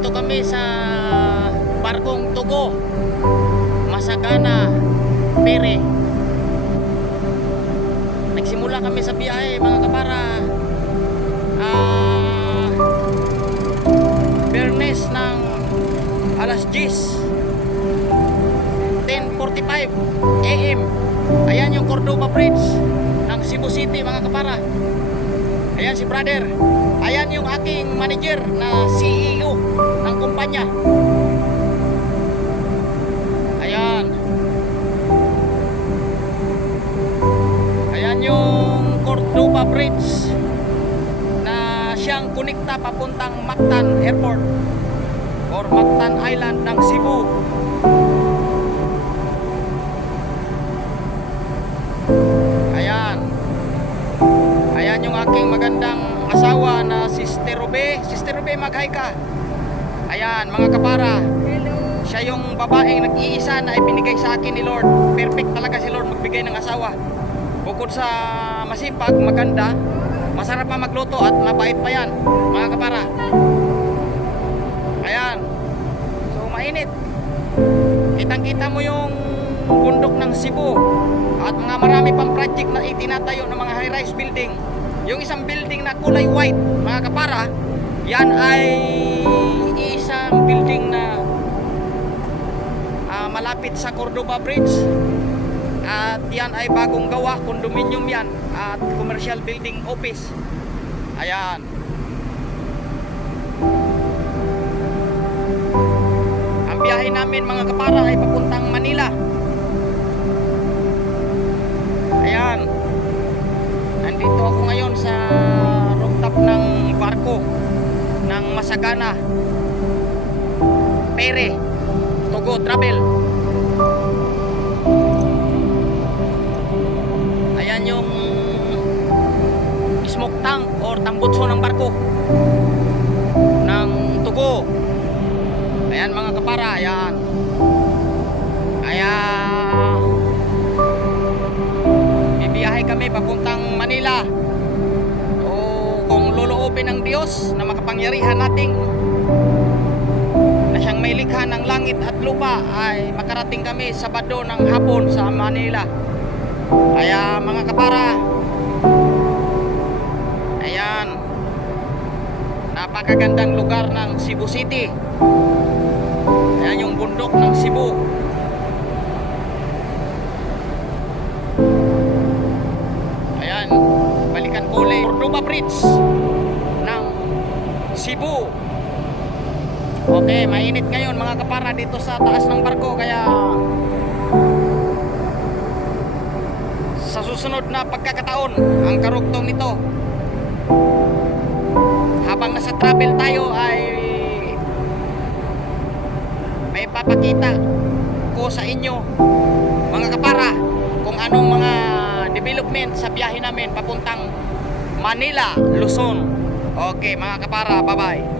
Nandito kami sa barkong Tugo, Masagana, Pere. Nagsimula kami sa biyahe mga kapara Biyernes ng alas 10:45 AM. Ayan yung Cordova Bridge ng Cebu City mga kapara. Ayan si brother. Ayan yung aking manager na CEO ng kumpanya. Ayan. Ayan yung Cordova Bridge na siyang kunikta papuntang Mactan Airport or Mactan Island ng Cebu. Ayan. Ayan yung aking magandang asawa na si Sister Rube. Sister Rube, mag-hi ka. Ayan mga kapara. Hello. Siya yung babaeng nag-iisa na ibinigay sa akin ni Lord. Perfect talaga si Lord magbigay ng asawa. Bukod sa masipag, maganda, masarap pa magluto at mabait pa yan mga kapara. Ayan. So mainit. Kitang-kita mo yung bundok ng Cebu at mga marami pang project na itinatayo ng mga high-rise building. Yung isang building na kulay white mga kapara, yan ay isang building na malapit sa Cordova Bridge. At yan ay bagong gawa, condominium yan at commercial building office. Ayan. Ang biyahe namin mga kapara ay papuntang Manila. Ayan. Nandito ako ngayon sa rooftop ng barko ng Masagana Pere Tugo Travel. Ayan yung smoke tank or tambutso ng barko ng Tugo. Ayan mga kapara. Ayan. Ayan. Bibiyahe kami papuntang Manila. O kung loloobin ng Diyos na makapangyarihan nating na siyang may likha ng langit at lupa, ay makarating kami Sabado ng hapon sa Manila. Kaya mga kapara, ayan, napakagandang lugar ng Cebu City. Ayan yung bundok ng Cebu. Ayan, balikan ko ulit Cordova Bridge ng Cebu. Okay, mainit ngayon mga kapara dito sa taas ng barko, kaya sa susunod na pagkakataon ang karugtong nito, habang nasa travel tayo, ay may papakita ko sa inyo mga kapara kung anong mga development sa biyahe namin papuntang Manila, Luzon. Okay mga kapara, bye bye.